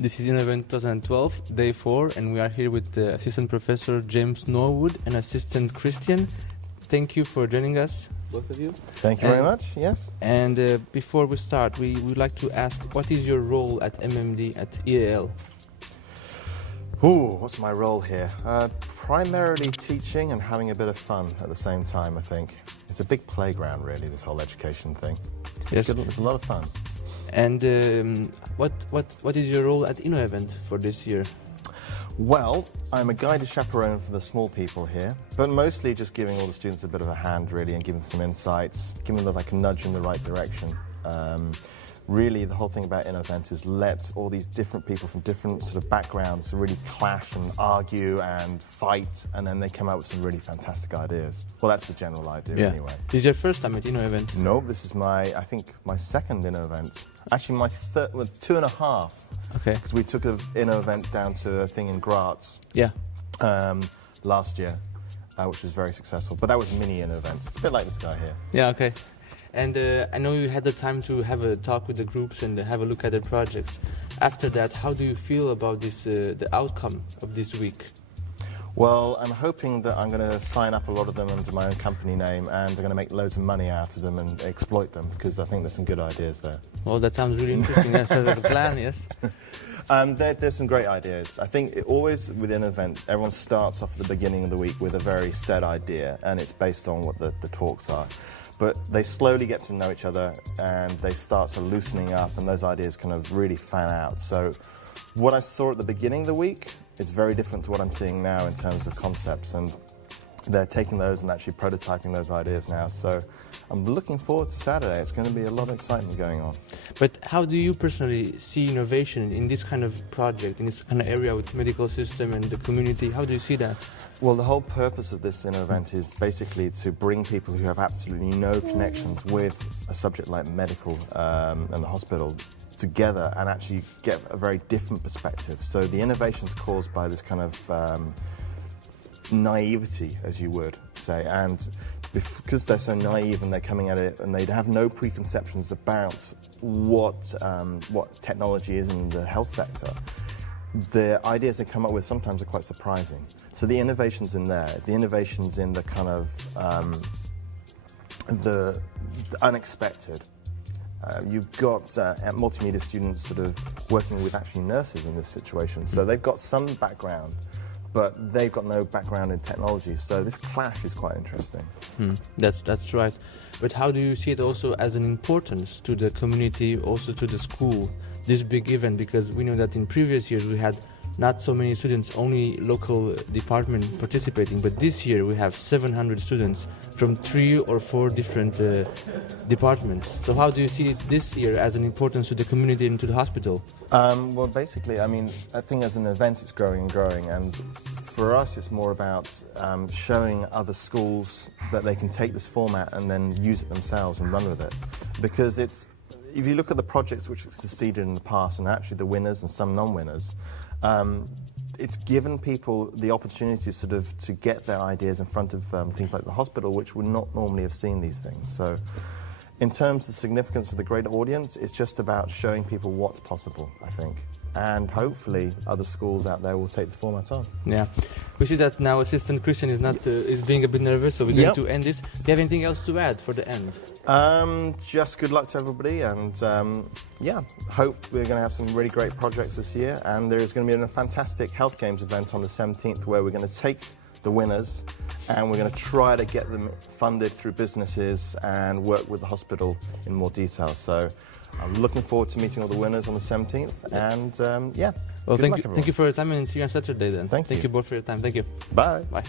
This is InnoEvent 2012, day 4, and we are here with the Assistant Professor James Norwood and Assistant Christian. Thank you for joining us, both of you. Thank you very much, yes. And before we start, we would like to ask, what is your role at MMD at EAL? Ooh, what's my role here? Primarily teaching and having a bit of fun at the same time, I think. It's a big playground, really, this whole education thing. Yes. It's a lot of fun. And what is your role at InnoEvent for this year? Well, I'm a guided chaperone for the small people here, but mostly just giving all the students a bit of a hand, really, and giving them some insights, giving them like a nudge in the right direction. Really, the whole thing about InnoEvent is let all these different people from different sort of backgrounds really clash and argue and fight, and then they come out with some really fantastic ideas. Well, that's the general idea anyway. This is your first time at InnoEvent? No, this is I think my second InnoEvent. Actually, my third, well, 2.5. Okay. Because we took an InnoEvent down to a thing in Graz. Yeah. Last year, which was very successful. But that was a mini InnoEvent. It's a bit like this guy here. Yeah, okay. And I know you had the time to have a talk with the groups and have a look at the projects. After that, how do you feel about this, the outcome of this week? Well, I'm hoping that I'm going to sign up a lot of them under my own company name, and I'm going to make loads of money out of them and exploit them, because I think there's some good ideas there. Well, that sounds really interesting. That's the plan, yes? There's some great ideas. I think always within an event, everyone starts off at the beginning of the week with a very set idea, and it's based on what the talks are. But they slowly get to know each other, and they start sort of loosening up, and those ideas kind of really fan out. So what I saw at the beginning of the week is very different to what I'm seeing now in terms of concepts, and they're taking those and actually prototyping those ideas now. So I'm looking forward to Saturday. It's going to be a lot of excitement going on. But how do you personally see innovation in this kind of project, in this kind of area with the medical system and the community? How do you see that? Well, the whole purpose of this event is basically to bring people who have absolutely no connections with a subject like medical and the hospital together and actually get a very different perspective. So the innovation's caused by this kind of naivety, as you would say, and because they're so naive and they're coming at it and they have no preconceptions about what technology is in the health sector, the ideas they come up with sometimes are quite surprising. So the innovation's in there. The innovation's in the kind of the unexpected. You've got multimedia students sort of working with actually nurses in this situation. So they've got some background, but they've got no background in technology. So this clash is quite interesting. That's right. But how do you see it also as an importance to the community, also to the school, this big event? Because we know that in previous years we had not so many students, only local department participating, but this year we have 700 students from 3 or 4 different departments. So how do you see it this year as an importance to the community and to the hospital? Well, basically, I mean, I think as an event it's growing and growing, and for us it's more about showing other schools that they can take this format and then use it themselves and run with it. Because if you look at the projects which have succeeded in the past, and actually the winners and some non-winners, it's given people the opportunity sort of to get their ideas in front of things like the hospital, which would not normally have seen these things. So in terms of significance for the greater audience, it's just about showing people what's possible, I think. And hopefully other schools out there will take the format on. Yeah. We see that now Assistant Christian is not is being a bit nervous, so we're going to end this. Do you have anything else to add for the end? Just good luck to everybody, and hope we're going to have some really great projects this year, and there is going to be a fantastic Health Games event on the 17th where we're going to take the winners and we're going to try to get them funded through businesses and work with the hospital in more detail. So I'm looking forward to meeting all the winners on the 17th, and well, thank you for your time, and see you on Saturday then. Thank you both for your time. Thank you. Bye. Bye.